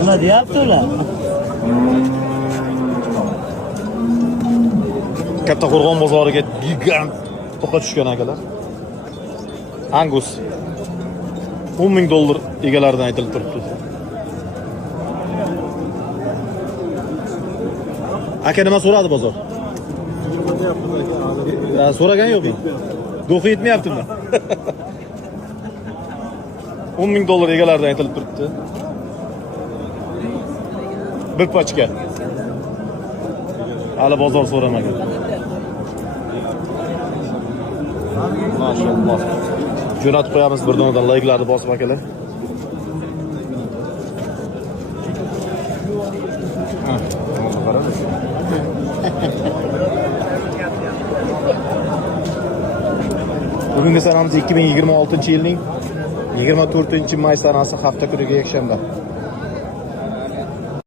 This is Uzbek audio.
Nima deyapti ular? Kattaqo'rg'on bozoriga gigant to'qa tushgan akalar. Angus $10,000 egalaridan aytilib turibdi. Aka nima so'radi bozor? So'ragan yo'qmi? Do'qi yetmayaptimi? $10,000 egalaridan aytilib turibdi. Bir pachka. Hali bozor so'ramagan. Mashalloh. Jo'natib qo'yamiz bir donadan layklarni bosib akalar. Bugungi sanamiz 2026-yilning 24-may sanasi hafta kuniga yakshanba.